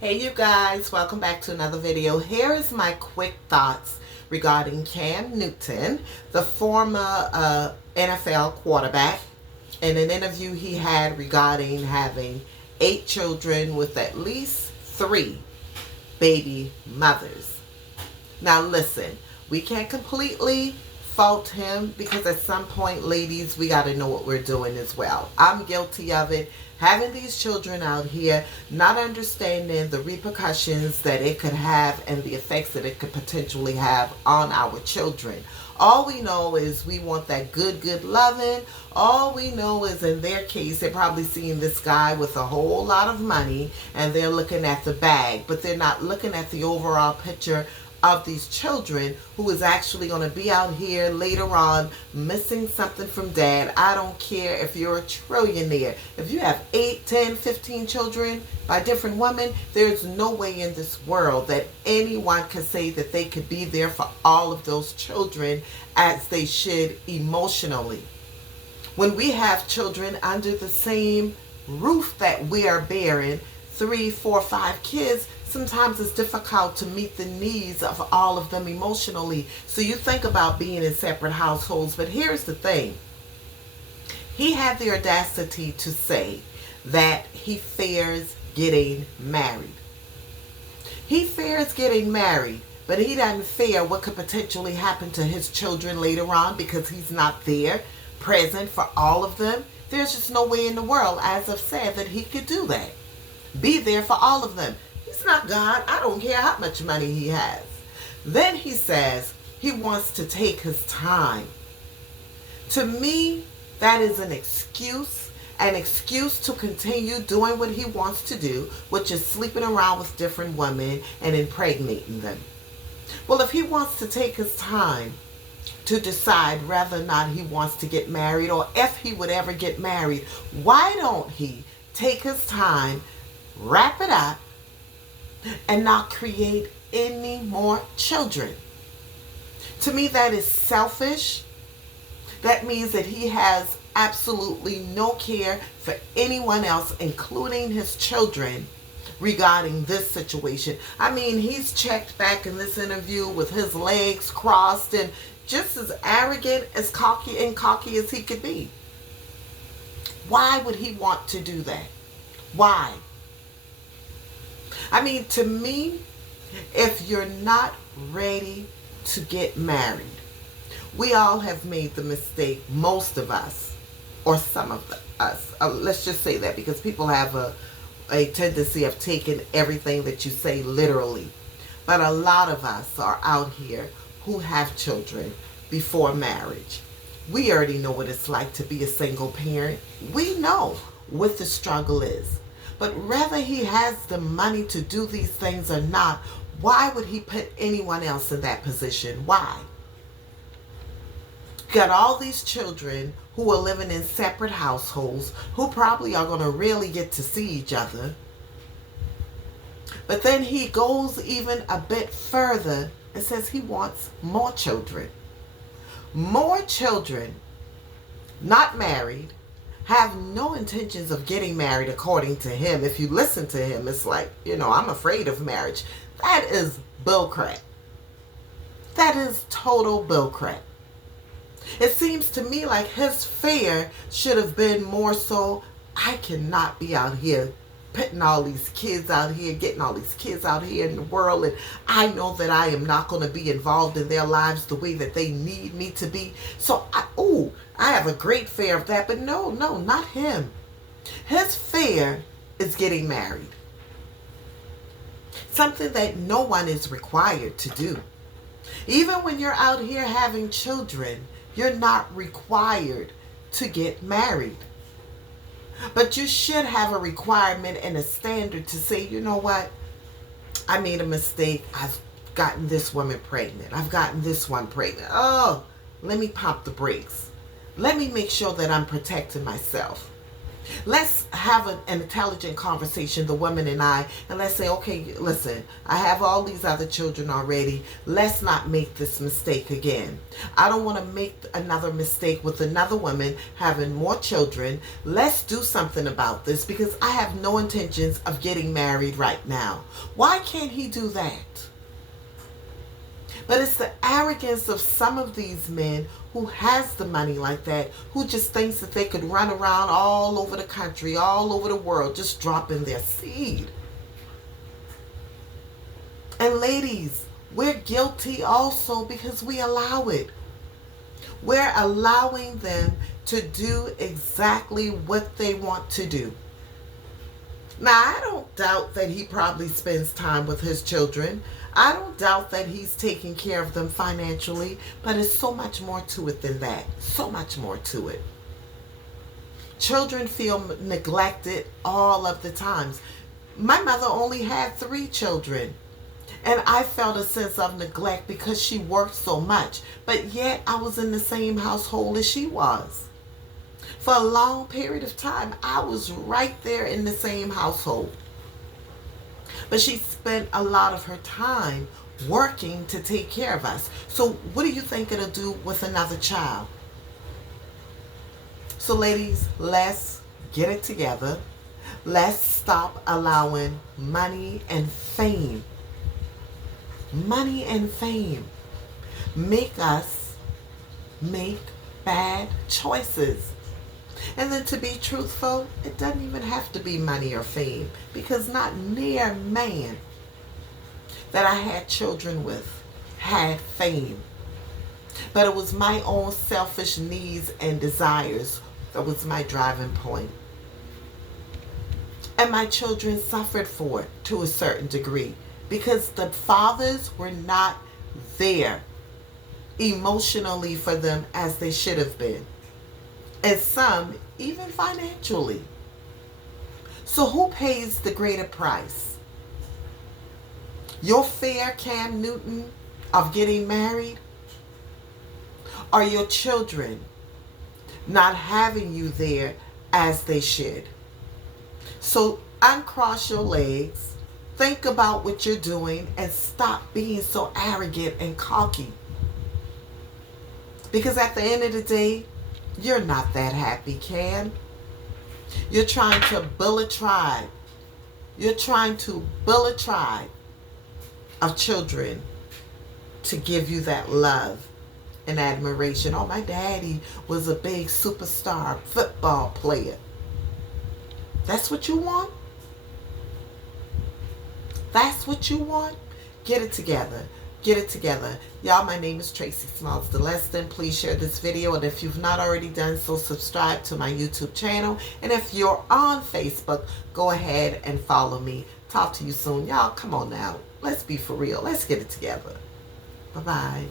Hey you guys, welcome back to another video. Here is my quick thoughts regarding Cam Newton, the former NFL quarterback, in an interview he had regarding having 8 children with at least 3 baby mothers. Now listen, we can't completely fault him because at some point, ladies, we got to know what we're doing as well. I'm guilty of it. Having these children out here, not understanding the repercussions that it could have and the effects that it could potentially have on our children. All we know is we want that good loving. All we know is in their case, they're probably seeing this guy with a whole lot of money and they're looking at the bag, but they're not looking at the overall picture of these children who is actually going to be out here later on missing something from dad. I don't care if you're a trillionaire. If you have 8, 10, 15 children by different women, there's no way in this world that anyone could say that they could be there for all of those children as they should emotionally. When we have children under the same roof that we are bearing, 3, 4, 5 kids, sometimes it's difficult to meet the needs of all of them emotionally. So you think about being in separate households, but here's the thing. He had the audacity to say that he fears getting married. He fears getting married, but he doesn't fear what could potentially happen to his children later on because he's not there, present for all of them. There's just no way in the world, as I've said, that he could do that. Be there for all of them. He's not God. I don't care how much money he has. Then he says he wants to take his time. To me, that is an excuse to continue doing what he wants to do, which is sleeping around with different women and impregnating them. Well, if he wants to take his time to decide whether or not he wants to get married or if he would ever get married, why don't he take his time, wrap it up, and not create any more children? To me, that is selfish. That means that he has absolutely no care for anyone else, including his children, regarding this situation. I mean, he's checked back in this interview with his legs crossed and just as arrogant, as cocky as he could be. Why would he want to do that? Why? I mean, to me, if you're not ready to get married, we all have made the mistake, most of us, or some of us. Let's just say that because people have a tendency of taking everything that you say literally. But a lot of us are out here who have children before marriage. We already know what it's like to be a single parent. We know what the struggle is. But whether he has the money to do these things or not, why would he put anyone else in that position? Why? Got all these children who are living in separate households, who probably are going to really get to see each other. But then he goes even a bit further and says he wants more children. More children, not married, have no intentions of getting married according to him. If you listen to him, it's like, I'm afraid of marriage. That is bullcrap. That is total bullcrap. It seems to me like his fear should have been more so, I cannot be out here putting all these kids out here, getting all these kids out here in the world, and I know that I am not going to be involved in their lives the way that they need me to be. So, I have a great fear of that, but no, not him. His fear is getting married. Something that no one is required to do. Even when you're out here having children, you're not required to get married. But you should have a requirement and a standard to say, you know what? I made a mistake. I've gotten this woman pregnant. I've gotten this one pregnant. Oh, let me pump the brakes. Let me make sure that I'm protecting myself. Let's have an intelligent conversation, the woman and I, and let's say, okay, listen, I have all these other children already. Let's not make this mistake again. I don't want to make another mistake with another woman having more children. Let's do something about this because I have no intentions of getting married right now. Why can't he do that? But it's the arrogance of some of these men who has the money like that, who just thinks that they could run around all over the country, all over the world, just dropping their seed. And ladies, we're guilty also because we allow it. We're allowing them to do exactly what they want to do. Now, I don't doubt that he probably spends time with his children. I don't doubt that he's taking care of them financially, but it's so much more to it than that. So much more to it. Children feel neglected all of the times. My mother only had 3 children, and I felt a sense of neglect because she worked so much, but yet I was in the same household as she was. For a long period of time, I was right there in the same household. But she spent a lot of her time working to take care of us. So what do you think it'll do with another child? So ladies, let's get it together. Let's stop allowing money and fame make us make bad choices. And then to be truthful, it doesn't even have to be money or fame, because not near man that I had children with had fame. But it was my own selfish needs and desires that was my driving point. And my children suffered for it to a certain degree because the fathers were not there emotionally for them as they should have been. And some even financially. So who pays the greater price? Your fear, Cam Newton, of getting married? Or your children not having you there as they should? So uncross your legs, think about what you're doing, and stop being so arrogant and cocky. Because at the end of the day, you're not that happy, Cam. You're trying to build a tribe. You're trying to build a tribe of children to give you that love and admiration. Oh, my daddy was a big superstar football player. That's what you want? That's what you want? Get it together. Get it together. Y'all, my name is Tracy Smalls DeLeston. Please share this video. And if you've not already done so, subscribe to my YouTube channel. And if you're on Facebook, go ahead and follow me. Talk to you soon. Y'all, come on now. Let's be for real. Let's get it together. Bye-bye.